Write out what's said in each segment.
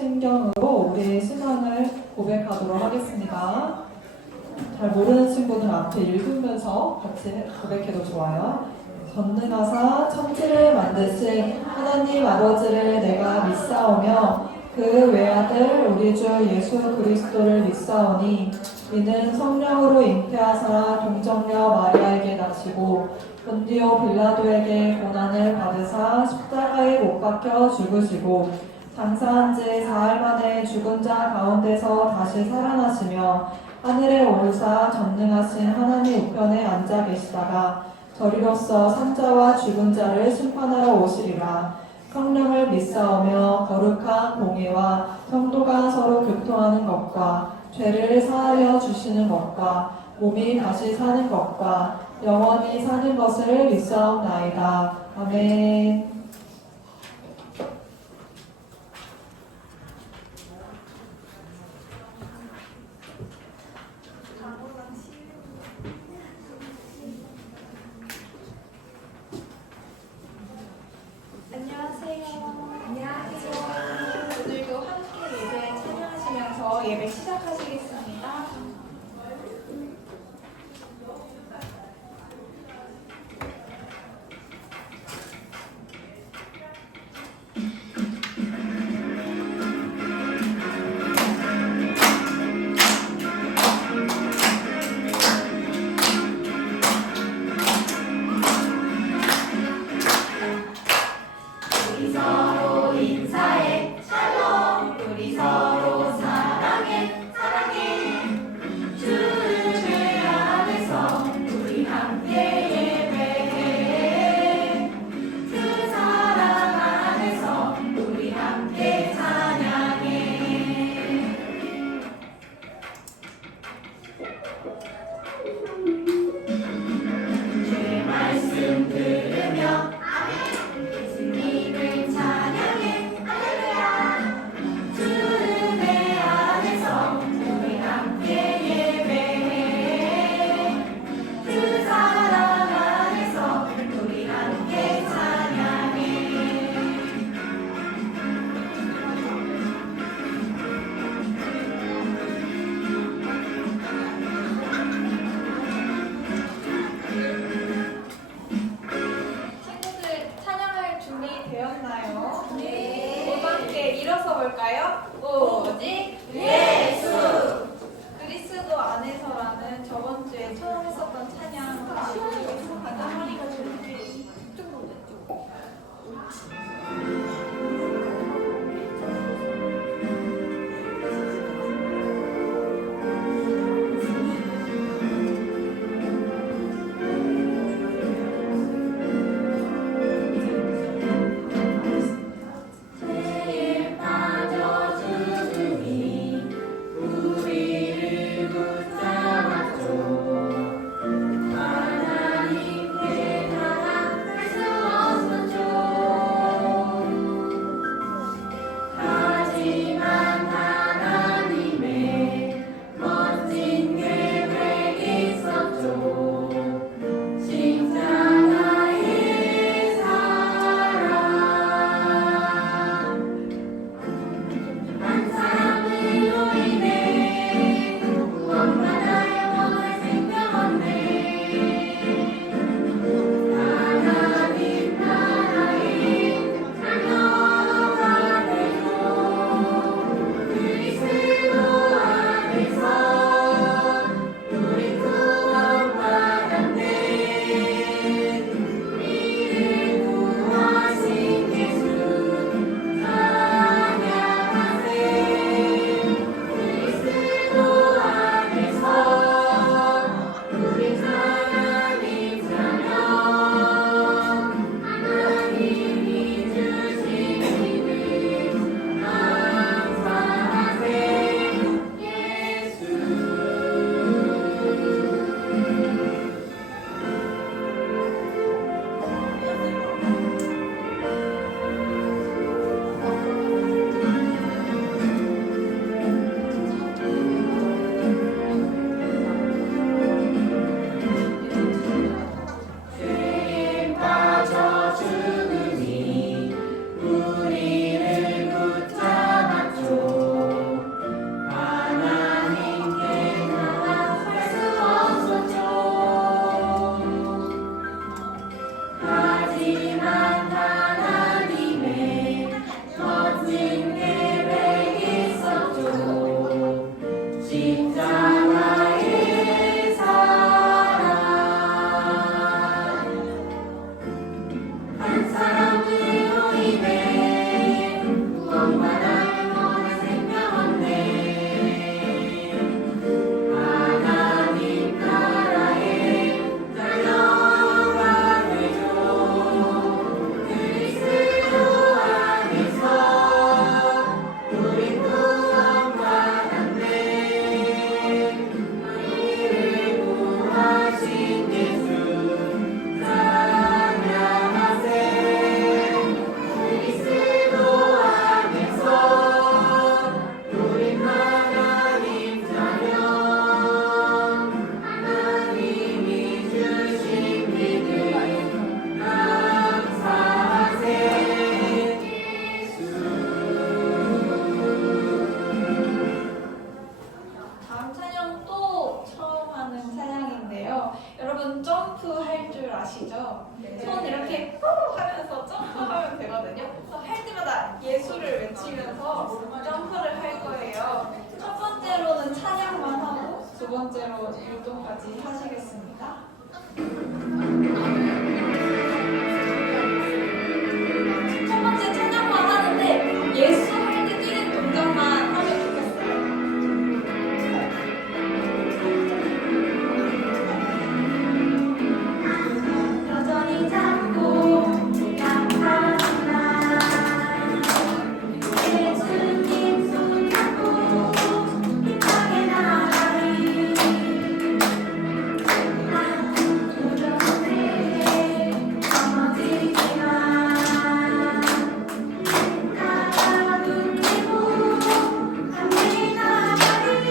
사도신경으로 우리의 신앙을 고백하도록 하겠습니다. 잘 모르는 친구는 앞에 읽으면서 같이 고백해도 좋아요. 전능하사 천지를 만드신 하나님 아버지를 내가 믿사오며 그 외아들 우리 주 예수 그리스도를 믿사오니 이는 성령으로 잉태하사 동정녀 마리아에게 나시고 본디오 빌라도에게 고난을 받으사 십자가에 못 박혀 죽으시고 장사한 지 사흘 만에 죽은 자 가운데서 다시 살아나시며 하늘에 오르사 전능하신 하나님 우편에 앉아 계시다가 저리로서 산자와 죽은 자를 심판하러 오시리라. 성령을 믿사오며 거룩한 공의와 성도가 서로 교통하는 것과 죄를 사하여 주시는 것과 몸이 다시 사는 것과 영원히 사는 것을 믿사옵나이다. 아멘. 오늘도 함께 예배 참여하시면서 예배 시작하시겠습니다. 되었나요? 네. 모두 함께 일어서 볼까요? 오직 예수! 그리스도 안에서라는 저번 주에 처음 했었던 찬양 다시 부르겠습니다. 하나님께 같이 하시겠습니다. 첫 번째 찬양만 하는데 예수 할 때 뛰는 동작만 하면 좋겠어요. 여전히 잡고 감사합니다. 예수님 손잡고 이 땅에 나가리. 도전에 넘어지지만 가슴 내고 함께 나가리.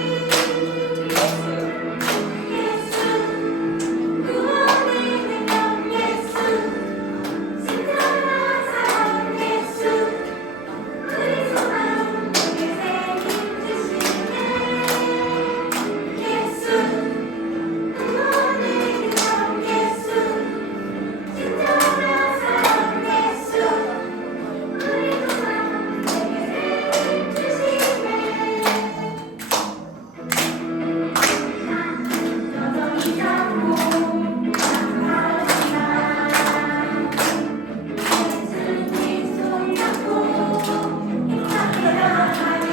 예수 구원의 능력 예수 신선한 사랑 예수 우리 소망 내게 힘 주시네. 예수 구원의 능력 예수 신선한 사랑 예수 우리 소망 내게 힘 주시네. 여전히 잡고 예수님 손잡고 이 땅에 나가리.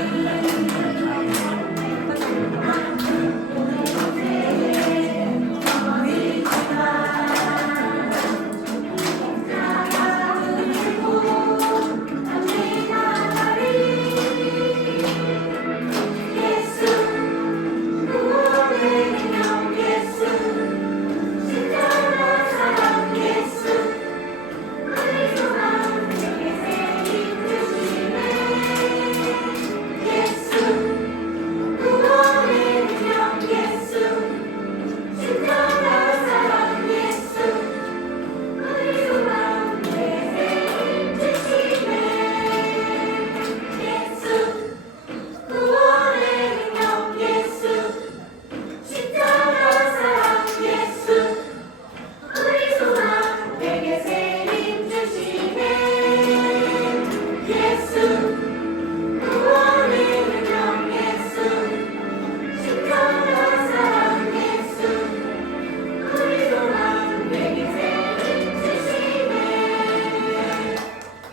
오늘 세상에 넘어지지만 가슴 들고 함께 나가리. 예수 구원의 능력 예수 신선한 사랑 예수 우리 소망 내게 힘 주시네. 예수 구원의 능력 예수 신선한 사랑 예수 우리 소망 내게 힘 주시네. 예수 구원의 능력 예수 신선한 사랑 예수 우리 소망 내게 새 힘 주시네. 예수 구원의 능력 예수 신선한 사랑 예수 우리 소망 내게 새 힘 주시네.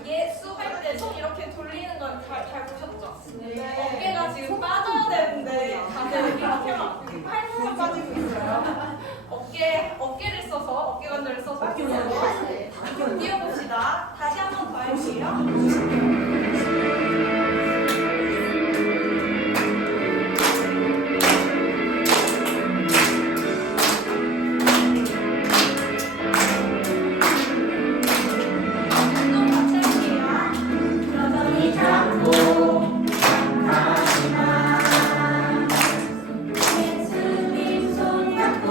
예수 할 때 손 이렇게 돌리는 건 잘 보셨죠? 어깨가 지금 빠져야 되는데 다들 이렇게만 팔만 빠지고 있어요. 어깨를 써서 어깨 관절을 써서 뛰어봅시다. 다시 한 번 더 할게요. 운동 같이 할게요. 여전히 잡고 감사합니다. 예수님 손잡고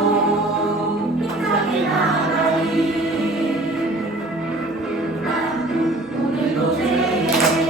이 땅에 나가리. 오늘도 새해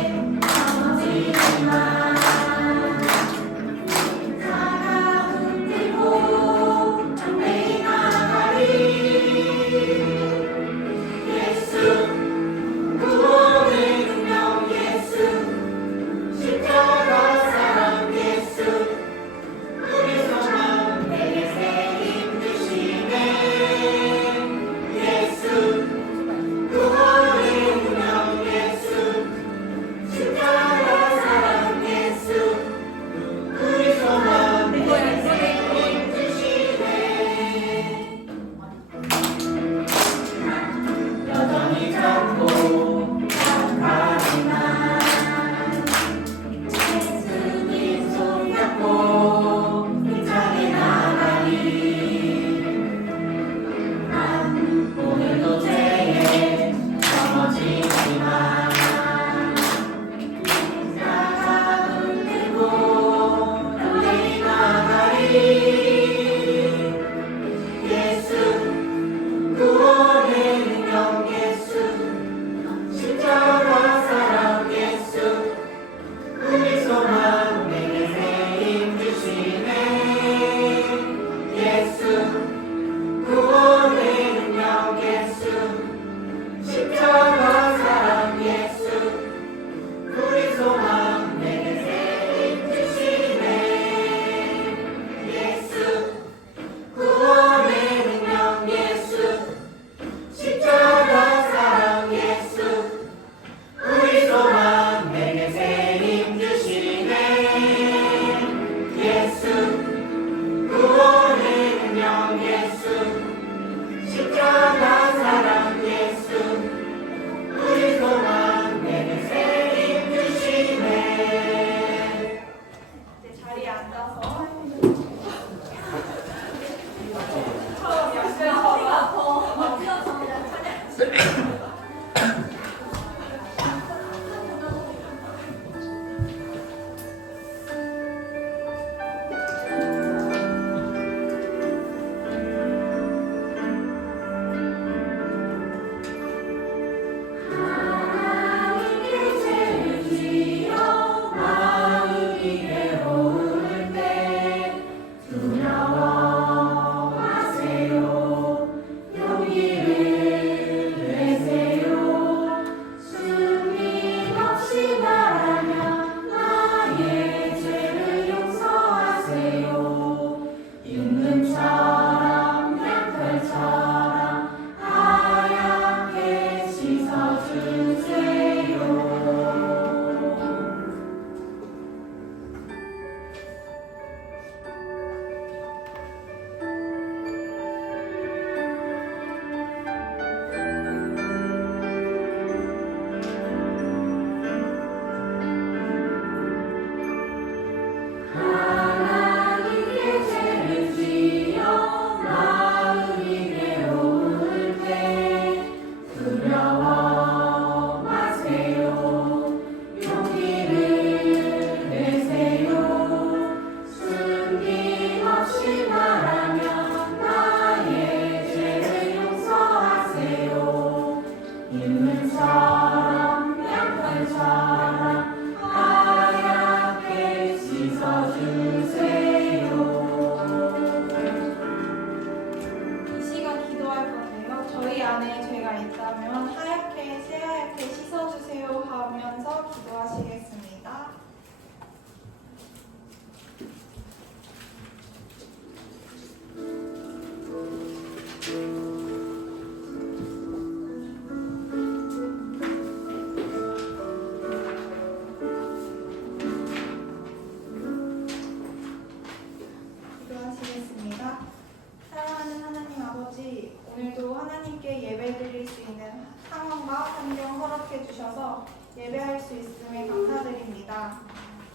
있습니다.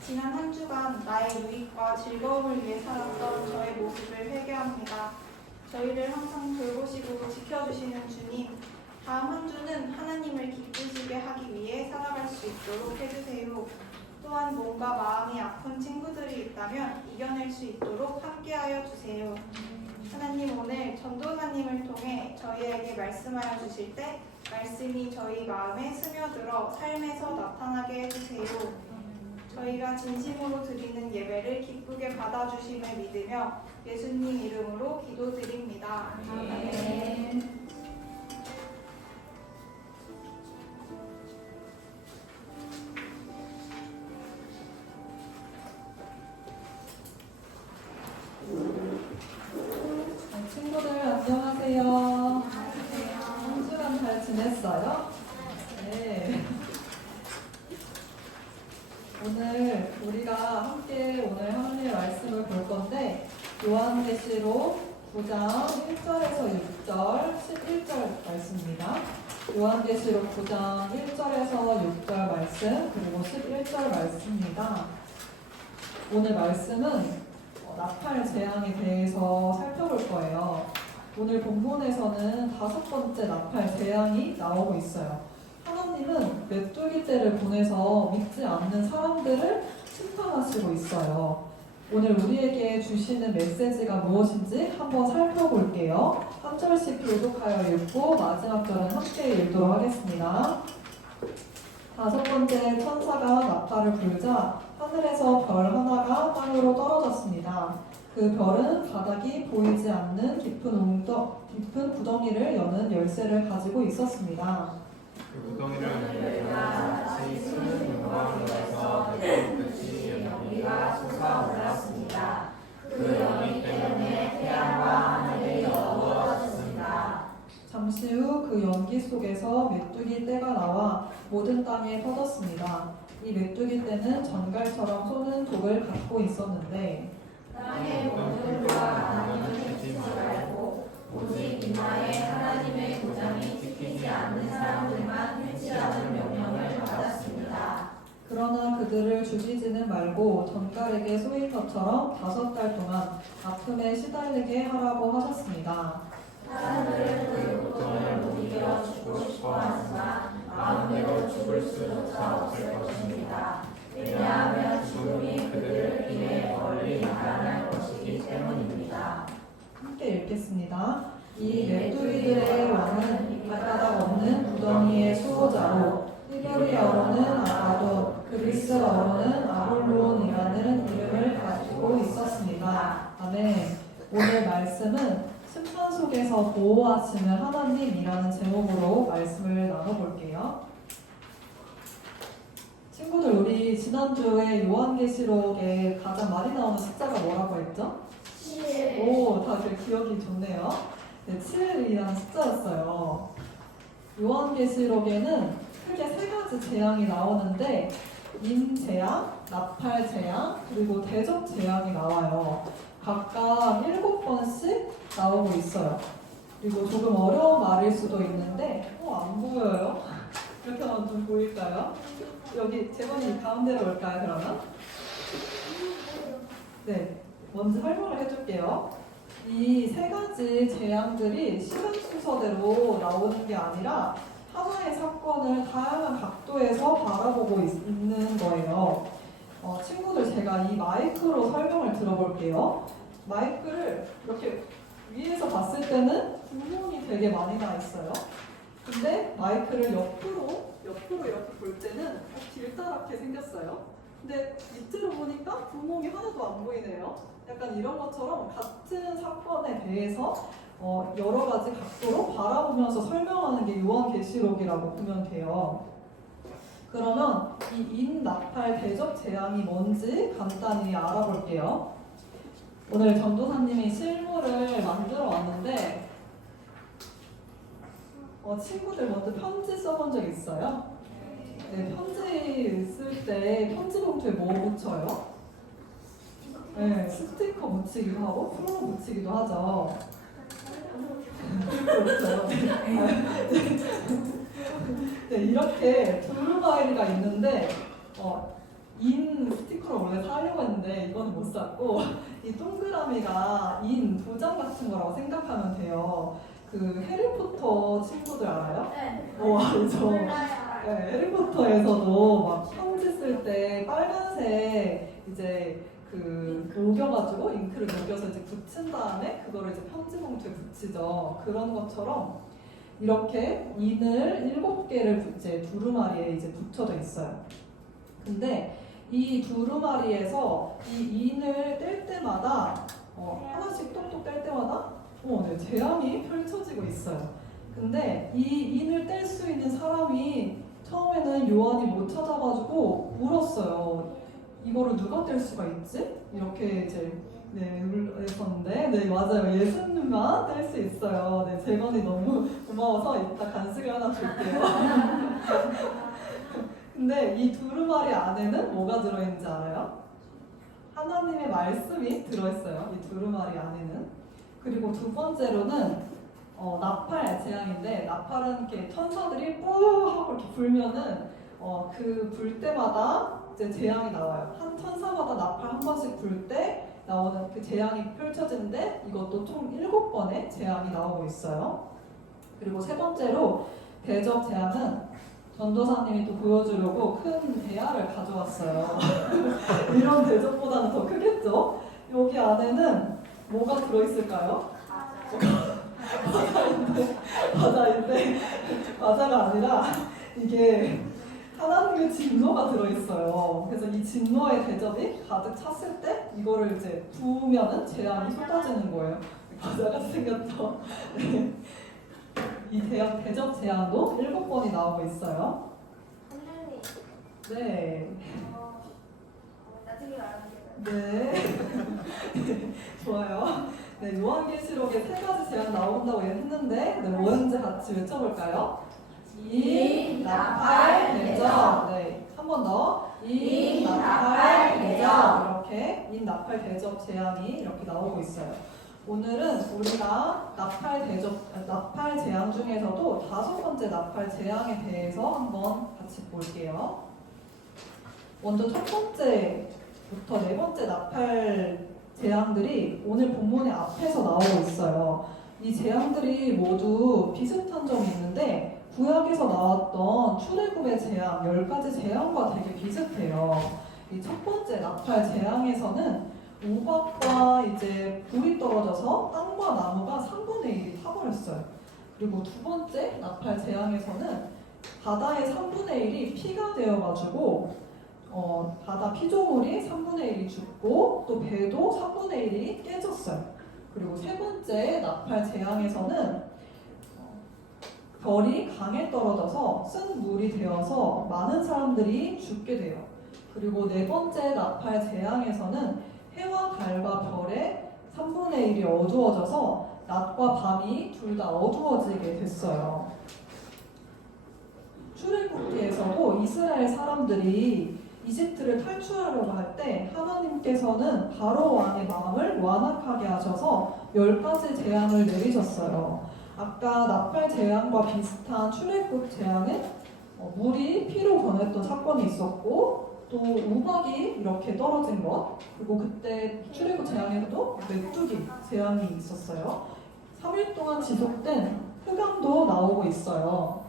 지난 한 주간 나의 유익과 즐거움을 위해 살았던 저의 모습을 회개합니다. 저희를 항상 돌보시고 지켜주시는 주님, 다음 한 주는 하나님을 기쁘시게 하기 위해 살아갈 수 있도록 해주세요. 또한 몸과 마음이 아픈 친구들이 있다면 이겨낼 수 있도록 함께하여 주세요. 하나님, 오늘 전도사님을 통해 저희에게 말씀하여 주실 때 말씀이 저희 마음에 스며들어 삶에서 나타나게 해주세요. 저희가 진심으로 드리는 예배를 기쁘게 받아주심을 믿으며 예수님 이름으로 기도드립니다. 아멘. 친구들 안녕하세요. 한 주간 잘 지냈어요? 네. 오늘 우리가 함께 오늘 하나님의 말씀을 볼 건데 요한계시록 9장 1절에서 6절, 11절 말씀입니다. 요한계시록 9장 1절에서 6절 말씀, 그리고 11절 말씀입니다. 오늘 말씀은 나팔 재앙에 대해서 살펴볼 거예요. 오늘 본문에서는 5번째 나팔 재앙이 나오고 있어요. 하나님은 메뚜기 떼를 보내서 믿지 않는 사람들을 심판하시고 있어요. 오늘 우리에게 주시는 메시지가 무엇인지 한번 살펴볼게요. 한 절씩 교독하여 읽고 마지막 절은 함께 읽도록 하겠습니다. 5번째 천사가 나팔을 불자 하늘에서 별 하나가 땅으로 떨어졌습니다. 그 별은 바닥이 보이지 않는 깊은 구덩이를 여는 열쇠를 가지고 있었습니다. 그 구덩이를 열다가 같이 푸른 용광로에서 빛이 연기가 솟아올랐습니다. 그 연기 때문에 태양과 하늘이 어두워졌습니다. 잠시 후 그 연기 속에서 메뚜기 떼가 나와 모든 땅에 퍼졌습니다. 이 메뚜기 떼는 전갈처럼 쏘는 독을 갖고 있었는데 땅의 모든 과 하나님을 믿지 말고 오직 이마에 하나님의 도장이 찍히지 않는 사람들만 해치하는 명령을 받았습니다. 그러나 그들을 죽이지는 말고 전갈에게 쏘인 것처럼 5달 동안 아픔에 시달리게 하라고 하셨습니다. 사람들은 그 고통을 못 이겨 죽고 싶어 하지만 마음대로 죽을 수조차 없을 것입니다. 왜냐하면 죽음이 그들을 인해 멀리 나타날 것이기 때문입니다. 함께 읽겠습니다. 이 메뚜기들의 왕은 발바닥 없는 구덩이의 수호자로 히브리어로는 아바돈, 그리스어로는 아볼론이라는 이름을 가지고 있었습니다. 아멘. 오늘 말씀은 심판 속에서 보호하시는 하나님이라는 제목으로 말씀을 나눠볼게요. 친구들, 우리 지난주에 요한계시록에 가장 많이 나오는 숫자가 뭐라고 했죠? 7. 오, 다들 기억이 좋네요. 네, 7이라는 숫자였어요. 요한계시록에는 크게 3가지 재앙이 나오는데 임재앙, 나팔 재앙, 그리고 대접 재앙이 나와요. 각각 7번씩 나오고 있어요. 그리고 조금 어려운 말일 수도 있는데 안 보여요? 이렇게 하면 좀 보일까요? 여기 재건이 가운데로 올까요, 그러면? 네, 먼저 설명을 해줄게요. 이 3가지 재앙들이 시간 순서대로 나오는 게 아니라 하나의 사건을 다양한 각도에서 바라보고 있는 거예요. 친구들, 제가 이 마이크로 설명을 들어볼게요. 마이크를 이렇게 위에서 봤을 때는 구멍이 되게 많이 나 있어요. 근데 마이크를 옆으로 이렇게 볼 때는 길다랗게 생겼어요. 근데 밑으로 보니까 구멍이 하나도 안 보이네요. 약간 이런 것처럼 같은 사건에 대해서 여러 가지 각도로 바라보면서 설명하는 게 요한계시록이라고 보면 돼요. 그러면 이 인나팔 대접 재앙이 뭔지 간단히 알아볼게요. 오늘 전도사님이 실물을 만들어 왔는데 친구들 먼저 편지 써본 적 있어요? 네, 편지 쓸 때 편지 봉투에 뭐 붙여요? 네, 스티커 붙이기도 하고 플로 붙이기도 하죠. 그렇죠. 네, 이렇게 블루바이리가 있는데 인 스티커를 원래 사려고 했는데 이건 못 샀고 이 동그라미가 인 도장 같은 거라고 생각하면 돼요. 그 해리포터 친구들 알아요? 네. 알죠. 몰라요. 네, 해리포터에서도 막 편지 쓸 때 빨간색 이제 그 녹여가지고 잉크를 녹여서 이제 붙인 다음에 그거를 이제 편지 봉투에 붙이죠. 그런 것처럼 이렇게 인을 7개를 이제 두루마리에 이제 붙여져 있어요. 근데 이 두루마리에서 이 인을 뗄 때마다 하나씩 똑똑 뗄 때마다 네, 재앙이 펼쳐지고 있어요. 근데 이 인을 뗄 수 있는 사람이 처음에는 요한이 못 찾아가지고 울었어요. 이거를 누가 뗄 수가 있지? 이렇게 이제 울었었는데 네 맞아요. 예수님만 뗄 수 있어요. 네 재건이 너무 고마워서 이따 간식을 하나 줄게요. 근데 이 두루마리 안에는 뭐가 들어있는지 알아요? 하나님의 말씀이 들어있어요. 이 두루마리 안에는. 그리고 두 번째로는 나팔 재앙인데 나팔은 이렇게 천사들이 뿌 하고 이렇게 불면은 그 불 때마다 이제 재앙이 나와요. 한 천사마다 나팔 한 번씩 불 때 나오는 그 재앙이 펼쳐지는데 이것도 총 7번의 재앙이 나오고 있어요. 그리고 세 번째로 대적 재앙은 전도사님이 또 보여주려고 큰 대야를 가져왔어요. 이런 대접보다는 더 크겠죠? 여기 안에는 뭐가 들어있을까요? 과자인데 과자가 아니라 이게 하나님의 진노가 들어있어요. 그래서 이 진노의 대접이 가득 찼을 때 이거를 이제 부으면은 재앙이 쏟아지는 거예요. 과자같이 생겼죠? 네. 이 대접 재앙도 7번이 나오고 있어요. 선생님, 네. 나중에 말할게요. 네. 좋아요. 네, 요한계시록에 3가지 재앙 나온다고 했는데 뭐였는지 같이 외쳐볼까요? 인, 나팔, 대접. 네, 한 번 더. 인, 나팔, 대접. 이렇게 인, 나팔, 대접 재앙이 이렇게 나오고 있어요. 오늘은 우리가 나팔 재앙 중에서도 5번째 나팔 재앙에 대해서 한번 같이 볼게요. 먼저 첫 번째부터 4번째 나팔 재앙들이 오늘 본문의 앞에서 나오고 있어요. 이 재앙들이 모두 비슷한 점이 있는데 구약에서 나왔던 출애굽의 재앙 10가지 재앙과 되게 비슷해요. 이 첫 번째 나팔 재앙에서는 우박과 이제 불이 떨어져서 땅과 나무가 3분의 1이 타버렸어요. 그리고 두 번째 나팔 재앙에서는 바다의 3분의 1이 피가 되어가지고 바다 피조물이 3분의 1이 죽고 또 배도 3분의 1이 깨졌어요. 그리고 세 번째 나팔 재앙에서는 별이 강에 떨어져서 쓴 물이 되어서 많은 사람들이 죽게 돼요. 그리고 네 번째 나팔 재앙에서는 해와 달과 별의 3분의 1이 어두워져서 낮과 밤이 둘 다 어두워지게 됐어요. 출애굽기에서도 이스라엘 사람들이 이집트를 탈출하려고 할 때 하나님께서는 바로 왕의 마음을 완악하게 하셔서 10가지 재앙을 내리셨어요. 아까 나팔 재앙과 비슷한 출애굽 재앙은 물이 피로 변했던 사건이 있었고 또 우박이 이렇게 떨어진 것 그리고 그때 출애굽 재앙에서도 메뚜기 재앙이 있었어요. 3일 동안 지속된 흑암도 나오고 있어요.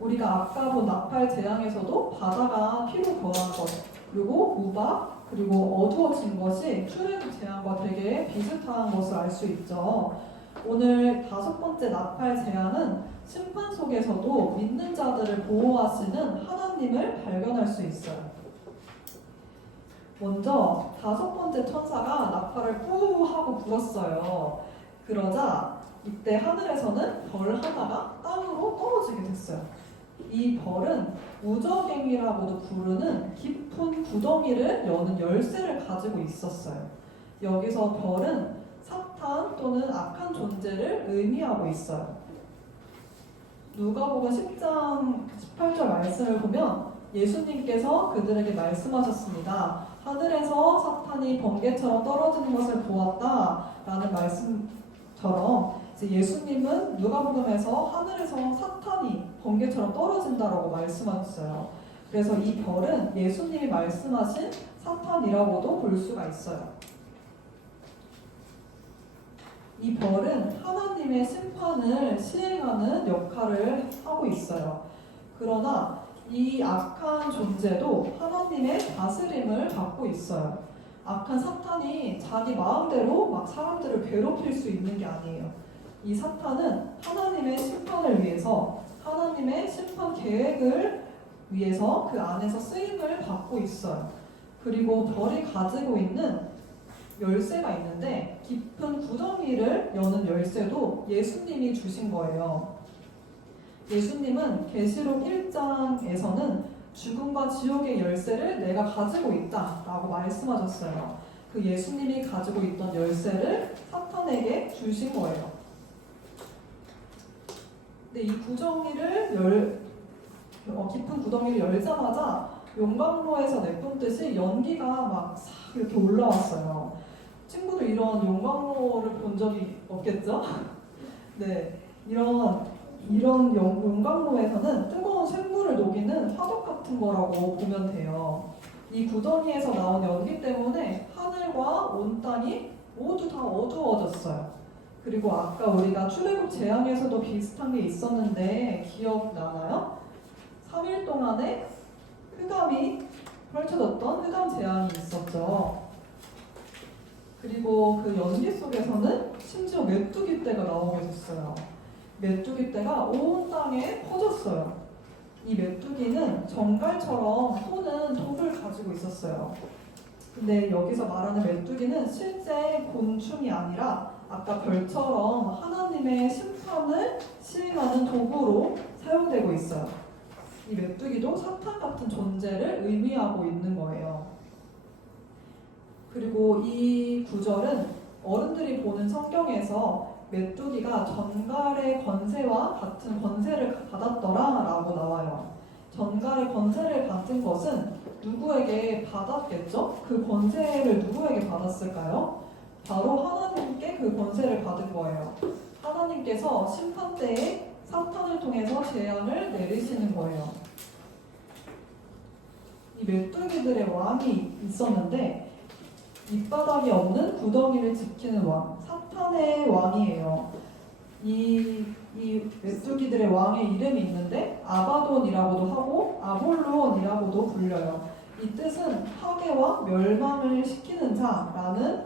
우리가 아까 본 나팔 재앙에서도 바다가 피로 변한 것 그리고 우박 그리고 어두워진 것이 출애굽 재앙과 되게 비슷한 것을 알 수 있죠. 오늘 5번째 나팔 재앙은 심판 속에서도 믿는 자들을 보호하시는 하나님을 발견할 수 있어요. 먼저 5번째 천사가 나팔을 뿌 하고 불었어요. 그러자 이때 하늘에서는 벌 하나가 땅으로 떨어지게 됐어요. 이 벌은 무저갱이라고도 부르는 깊은 구덩이를 여는 열쇠를 가지고 있었어요. 여기서 벌은 사탄 또는 악한 존재를 의미하고 있어요. 누가복음 10장 18절 말씀을 보면 예수님께서 그들에게 말씀하셨습니다. 하늘에서 사탄이 번개처럼 떨어지는 것을 보았다 라는 말씀처럼 이제 예수님은 누가복음에서 하늘에서 사탄이 번개처럼 떨어진다라고 말씀하셨어요. 그래서 이 별은 예수님이 말씀하신 사탄이라고도 볼 수가 있어요. 이 별은 하나님의 심판을 시행하는 역할을 하고 있어요. 그러나 이 악한 존재도 하나님의 다스림을 받고 있어요. 악한 사탄이 자기 마음대로 막 사람들을 괴롭힐 수 있는 게 아니에요. 이 사탄은 하나님의 심판을 위해서, 하나님의 심판 계획을 위해서 그 안에서 쓰임을 받고 있어요. 그리고 별이 가지고 있는 열쇠가 있는데 깊은 구덩이를 여는 열쇠도 예수님이 주신 거예요. 예수님은 계시록 1장에서는 죽음과 지옥의 열쇠를 내가 가지고 있다라고 말씀하셨어요. 그 예수님이 가지고 있던 열쇠를 사탄에게 주신 거예요. 근데 이 구덩이를 깊은 구덩이를 열자마자 용광로에서 내뿜듯이 연기가 막 싹 이렇게 올라왔어요. 친구들 이런 용광로를 본 적이 없겠죠? 네, 이런 용광로에서는 뜨거운 쇳물을 녹이는 화덕 같은 거라고 보면 돼요. 이 구덩이에서 나온 연기 때문에 하늘과 온 땅이 모두 다 어두워졌어요. 그리고 아까 우리가 출애굽 재앙에서도 비슷한 게 있었는데 기억나나요? 3일 동안에 흑암이 펼쳐졌던 흑암 재앙이 있었죠. 그리고 그 연기 속에서는 심지어 메뚜기 떼가 나오게 됐어요. 메뚜기 떼가 온 땅에 퍼졌어요. 이 메뚜기는 정갈처럼 쏘는 독을 가지고 있었어요. 근데 여기서 말하는 메뚜기는 실제 곤충이 아니라 아까 별처럼 하나님의 심판을 시행하는 도구로 사용되고 있어요. 이 메뚜기도 사탄 같은 존재를 의미하고 있는 거예요. 그리고 이 구절은 어른들이 보는 성경에서 메뚜기가 전갈의 권세와 같은 권세를 받았더라라고 나와요. 전갈의 권세를 받은 것은 누구에게 받았겠죠? 그 권세를 누구에게 받았을까요? 바로 하나님께 그 권세를 받은 거예요. 하나님께서 심판 때에 사탄을 통해서 재앙을 내리시는 거예요. 이 메뚜기들의 왕이 있었는데 밑바닥이 없는 구덩이를 지키는 왕, 사탄의 왕이에요. 이 메뚜기들의 왕의 이름이 있는데 아바돈이라고도 하고 아볼론이라고도 불려요. 이 뜻은 파괴와 멸망을 시키는 자라는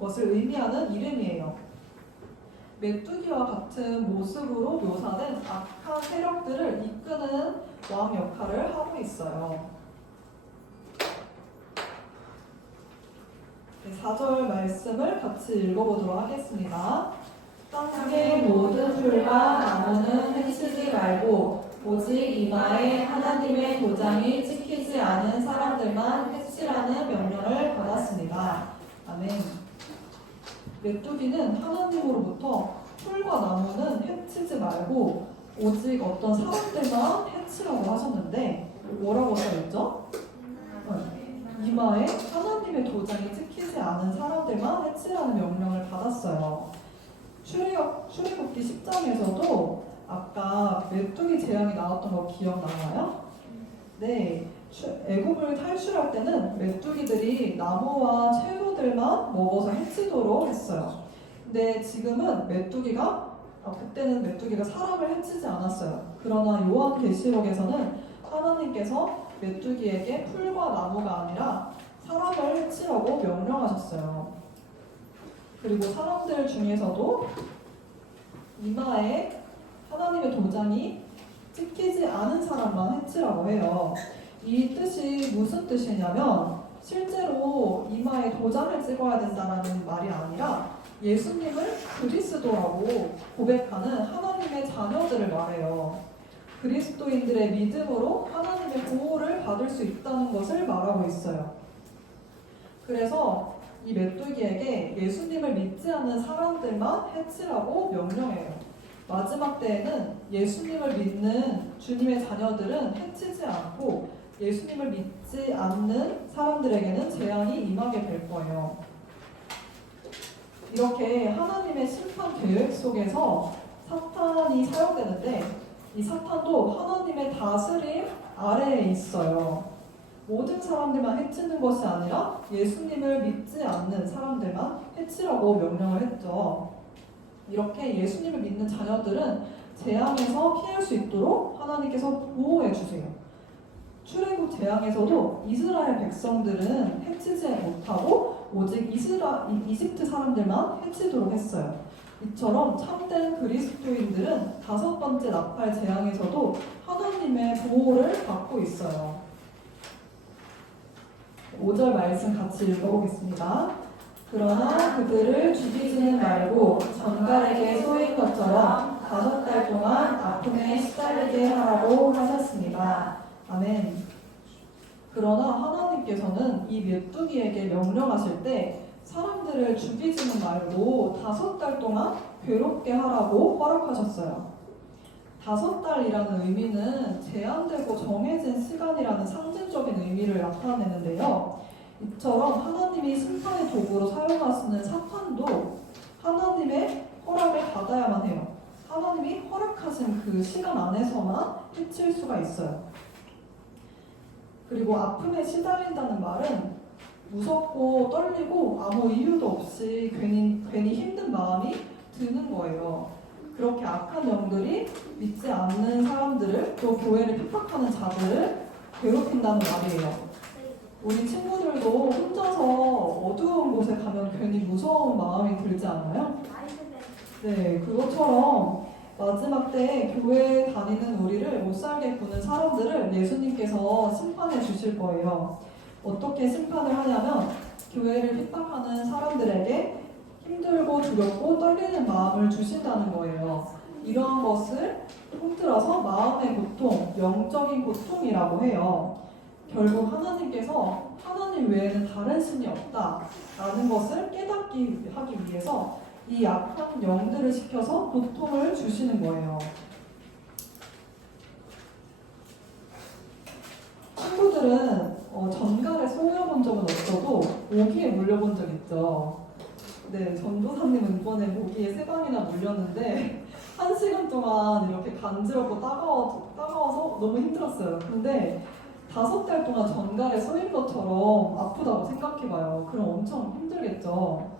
것을 의미하는 이름이에요. 메뚜기와 같은 모습으로 묘사된 악한 세력들을 이끄는 왕 역할을 하고 있어요. 4절 말씀을 같이 읽어보도록 하겠습니다. 땅의 모든 풀과 나무는 해치지 말고 오직 이마에 하나님의 도장이 찍히지 않은 사람들만 해치라는 명령을 받았습니다. 아멘. 메뚜기는 하나님으로부터 풀과 나무는 해치지 말고 오직 어떤 사람들만 해치라고 하셨는데 뭐라고 써있죠? 이마에 하나님의 도장이 찍히지 않은 사람들만 해치라는 명령을 받았어요. 출애굽기 10장에서도 아까 메뚜기 재앙이 나왔던 거 기억나나요? 네, 애굽을 탈출할 때는 메뚜기들이 나무와 채소들만 먹어서 해치도록 했어요. 근데 지금은 그때는 메뚜기가 사람을 해치지 않았어요. 그러나 요한계시록에서는 하나님께서 메뚜기에게 풀과 나무가 아니라 사람을 해치라고 명령하셨어요. 그리고 사람들 중에서도 이마에 하나님의 도장이 찍히지 않은 사람만 해치라고 해요. 이 뜻이 무슨 뜻이냐면 실제로 이마에 도장을 찍어야 된다는 말이 아니라 예수님을 그리스도라고 고백하는 하나님의 자녀들을 말해요. 그리스도인들의 믿음으로 하나님의 보호를 받을 수 있다는 것을 말하고 있어요. 그래서 이 메뚜기에게 예수님을 믿지 않는 사람들만 해치라고 명령해요. 마지막 때에는 예수님을 믿는 주님의 자녀들은 해치지 않고 예수님을 믿지 않는 사람들에게는 재앙이 임하게 될 거예요. 이렇게 하나님의 심판 계획 속에서 사탄이 사용되는데 이 사탄도 하나님의 다스림 아래에 있어요. 모든 사람들만 해치는 것이 아니라 예수님을 믿지 않는 사람들만 해치라고 명령을 했죠. 이렇게 예수님을 믿는 자녀들은 재앙에서 피할 수 있도록 하나님께서 보호해 주세요. 출애굽 재앙에서도 이스라엘 백성들은 해치지 못하고 오직 이집트 사람들만 해치도록 했어요. 이처럼 참된 그리스도인들은 5번째 나팔 재앙에서도 하나님의 보호를 받고 있어요. 5절 말씀 같이 읽어보겠습니다. 그러나 그들을 죽이지는 말고 전갈에게 쏘인 것처럼 5달 동안 아픔에 시달리게 하라고 하셨습니다. 아멘. 그러나 하나님께서는 이 메뚜기에게 명령하실 때 사람들을 죽이지는 말고 5달 동안 괴롭게 하라고 허락하셨어요. 5달이라는 의미는 제한되고 정해진 시간이라는 상징적인 의미를 나타내는데요. 이처럼 하나님이 심판의 도구로 사용하시는 사탄도 하나님의 허락을 받아야만 해요. 하나님이 허락하신 그 시간 안에서만 해칠 수가 있어요. 그리고 아픔에 시달린다는 말은 무섭고 떨리고 아무 이유도 없이 괜히 힘든 마음이 드는 거예요. 그렇게 악한 영들이 믿지 않는 사람들을 또 교회를 핍박하는 자들을 괴롭힌다는 말이에요. 우리 친구들도 혼자서 어두운 곳에 가면 괜히 무서운 마음이 들지 않아요? 네, 그것처럼 마지막 때 교회에 다니는 우리를 못살게 구는 사람들을 예수님께서 심판해 주실 거예요. 어떻게 심판을 하냐면 교회를 핍박하는 사람들에게 힘들고 두렵고 떨리는 마음을 주신다는 거예요. 이러한 것을 통틀어서 마음의 고통, 영적인 고통이라고 해요. 결국 하나님께서 하나님 외에는 다른 신이 없다라는 것을 깨닫게 하기 위해서 이 악한 영들을 시켜서 고통을 주시는 거예요. 친구들은 전갈에 쏘여본 적은 없어도 모기에 물려본 적 있죠. 네, 전도사님은 이번에 모기에 3방이나 물렸는데 1시간 동안 이렇게 간지럽고 따가워서 너무 힘들었어요. 근데 5달 동안 전갈에 쏘인 것처럼 아프다고 생각해봐요. 그럼 엄청 힘들겠죠.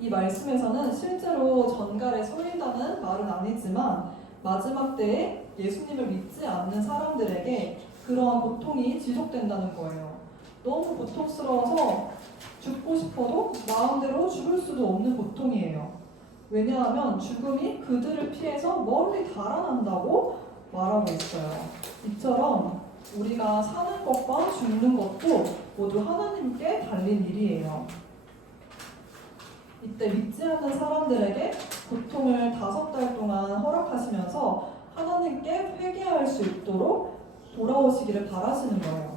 이 말씀에서는 실제로 전갈에 쏘인다는 말은 아니지만 마지막 때에 예수님을 믿지 않는 사람들에게 그러한 고통이 지속된다는 거예요. 너무 고통스러워서 죽고 싶어도 마음대로 죽을 수도 없는 고통이에요. 왜냐하면 죽음이 그들을 피해서 멀리 달아난다고 말하고 있어요. 이처럼 우리가 사는 것과 죽는 것도 모두 하나님께 달린 일이에요. 이때 믿지 않는 사람들에게 고통을 5달 동안 허락하시면서 하나님께 회개할 수 있도록 돌아오시기를 바라시는 거예요.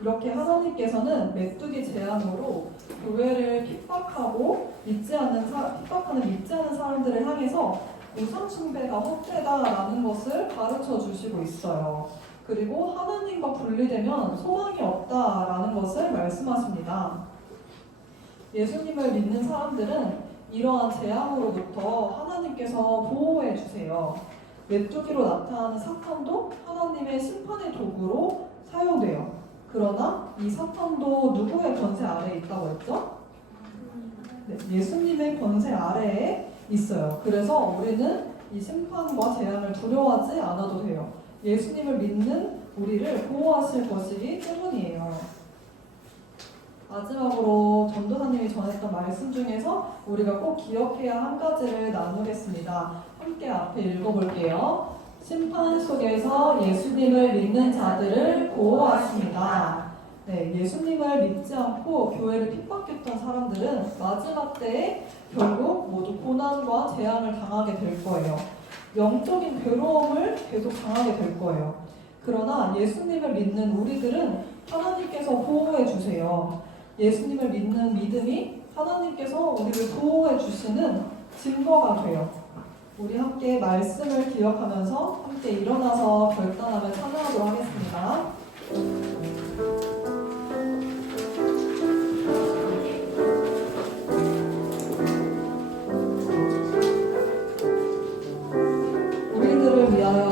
이렇게 하나님께서는 메뚜기 재앙으로 교회를 핍박하는 믿지 않는 사람들을 향해서 우상 숭배가 헛되다라는 것을 가르쳐 주시고 있어요. 그리고 하나님과 분리되면 소망이 없다라는 것을 말씀하십니다. 예수님을 믿는 사람들은 이러한 재앙으로부터 하나님께서 보호해 주세요. 메뚜기로 나타나는 사탄도 하나님의 심판의 도구로 사용돼요. 그러나 이 사탄도 누구의 권세 아래에 있다고 했죠? 네, 예수님의 권세 아래에 있어요. 그래서 우리는 이 심판과 재앙을 두려워하지 않아도 돼요. 예수님을 믿는 우리를 보호하실 것이기 때문이에요. 마지막으로 전도사님이 전했던 말씀 중에서 우리가 꼭 기억해야 한 가지를 나누겠습니다. 함께 앞에 읽어볼게요. 심판 속에서 예수님을 믿는 자들을 보호하십니다. 네, 예수님을 믿지 않고 교회를 핍박했던 사람들은 마지막 때에 결국 모두 고난과 재앙을 당하게 될 거예요. 영적인 괴로움을 계속 당하게 될 거예요. 그러나 예수님을 믿는 우리들은 하나님께서 보호해 주세요. 예수님을 믿는 믿음이 하나님께서 우리를 보호해 주시는 증거가 돼요. 우리 함께 말씀을 기억하면서 함께 일어나서 결단하며 찬양하도록 하겠습니다. 우리들을 위하여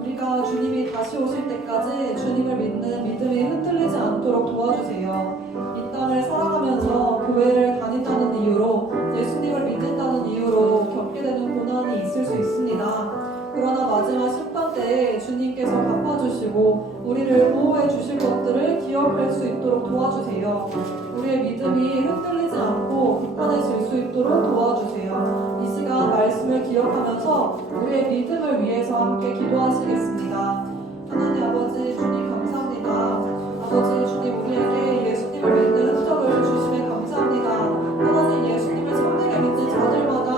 우리가 주님이 다시 오실 때까지 주님을 믿는 믿음이 흔들리지 않도록 도와주세요. 이 땅을 살아가면서 교회를 다닌다는 이유로, 예수님을 믿는다는 이유로 겪게 되는 고난이 있을 수 있습니다. 그러나 마지막 심판 때에 주님께서 갚아주시고 우리를 보호해 주실 것들을 기억할 수 있도록 도와주세요. 우리의 믿음이 흔들리지 않고 굳건해질 수 있도록 도와주세요. 이 시간 말씀을 기억하면서 우리의 믿음을 위해서 함께 기도하시겠습니다. 하나님 아버지, 주님 감사합니다. 아버지 주님, 우리에게 예수님을 믿는 흔적을 주심에 감사합니다. 하나님, 예수님을 참되게 믿는 자들마다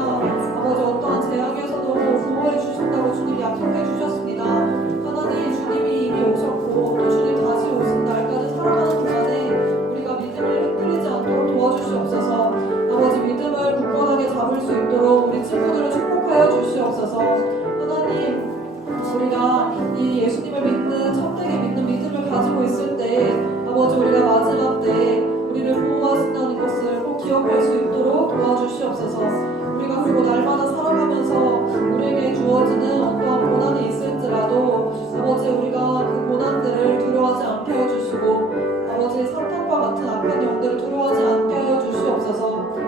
아버지 어떠한 재앙에서도 보호해 주신다고 주님 약속해 주셨습니다. 하나님, 주님이 이미 오셨고 또 주님 다시 오신 날까지 살아가는 동안에 우리가 믿음을 흔들리지 않도록 도와주시옵소서. 아버지, 믿음을 굳건하게 잡을 수 있도록 우리 친구들을 축복하여 주시옵소서. 하나님, 우리가 이 예수님을 믿는, 참되게 믿는 믿음을 가지고 있을 때 아버지, 우리가 마지막 때에 우리를 보호하신다는 것을 꼭 기억할 수 있도록 도와주시옵소서. 우리가 그리고 날마다 살아가면서 우리에게 주어지는 어떠한 고난이 있을지라도 아버지, 우리가 그 고난들을 두려워하지 않게 해주시고 아버지, 사탄과 같은 악한 영들을 두려워하지 않게 하여 주시옵소서.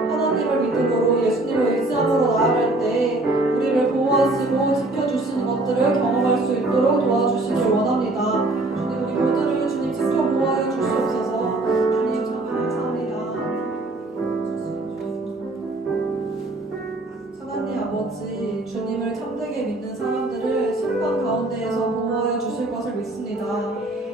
하나님을 믿음으로 예수님을 의지함으로 나아갈 때 우리를 보호하시고 지켜주시는 것들을 경험할 수 있도록 도와주시길 원합니다. 주님, 우리 모두를 주님 지켜 보호하여 주시옵소서. 주님 참 감사합니다. 하나님 아버지, 주님을 참되게 믿는 사람들을 심판 가운데에서 보호하여 주실 것을 믿습니다.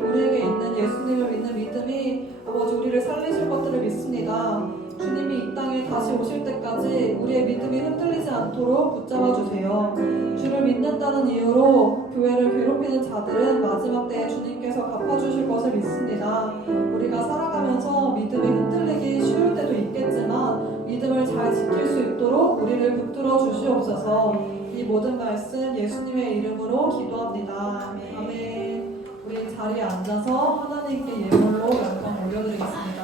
우리에게 있는 예수님을 믿는 믿음이 아버지 우리를 살리실 것들을 믿습니다. 주님이 이 땅에 다시 오실 때까지 우리의 믿음이 흔들리지 않도록 붙잡아 주세요. 주를 믿는다는 이유로 교회를 괴롭히는 자들은 마지막 때에 주님께서 갚아주실 것을 믿습니다. 우리가 살아가면서 믿음이 흔들리기 쉬울 때도 있겠지만 믿음을 잘 지킬 수 있도록 우리를 붙들어 주시옵소서. 이 모든 말씀 예수님의 이름으로 기도합니다. 아멘. 우리 자리에 앉아서 하나님께 예물로 영광 올려드리겠습니다.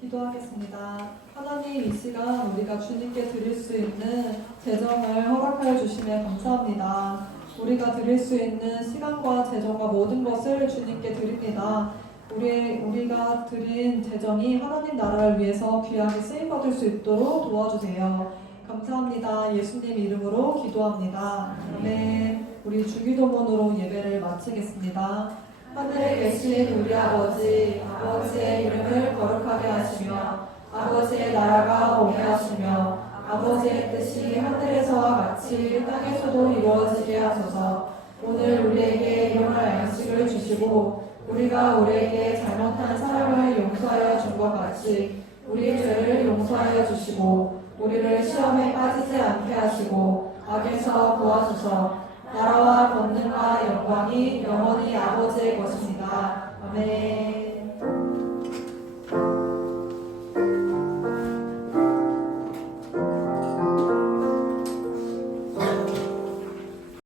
기도하겠습니다. 하나님, 이 시간 우리가 주님께 드릴 수 있는 재정을 허락하여 주시면 감사합니다. 우리가 드릴 수 있는 시간과 재정과 모든 것을 주님께 드립니다. 우리가 드린 재정이 하나님 나라를 위해서 귀하게 쓰임받을 수 있도록 도와주세요. 감사합니다. 예수님 이름으로 기도합니다. 아멘. 우리 주기도문으로 예배를 마치겠습니다. 하늘에 계신 우리 아버지, 아버지의 이름을 거룩하게 하시며 아버지의 나라가 오게 하시며 아버지의 뜻이 하늘에서와 같이 땅에서도 이루어지게 하소서. 오늘 우리에게 일용할 양식을 주시고 우리가 우리에게 잘못한 사람을 용서하여 준 것 같이 우리 죄를 용서하여 주시고 우리를 시험에 빠지지 않게 하시고 악에서 구하소서. 나라와 권능과 영광이 영원히 아버지의 것입니다. 아멘.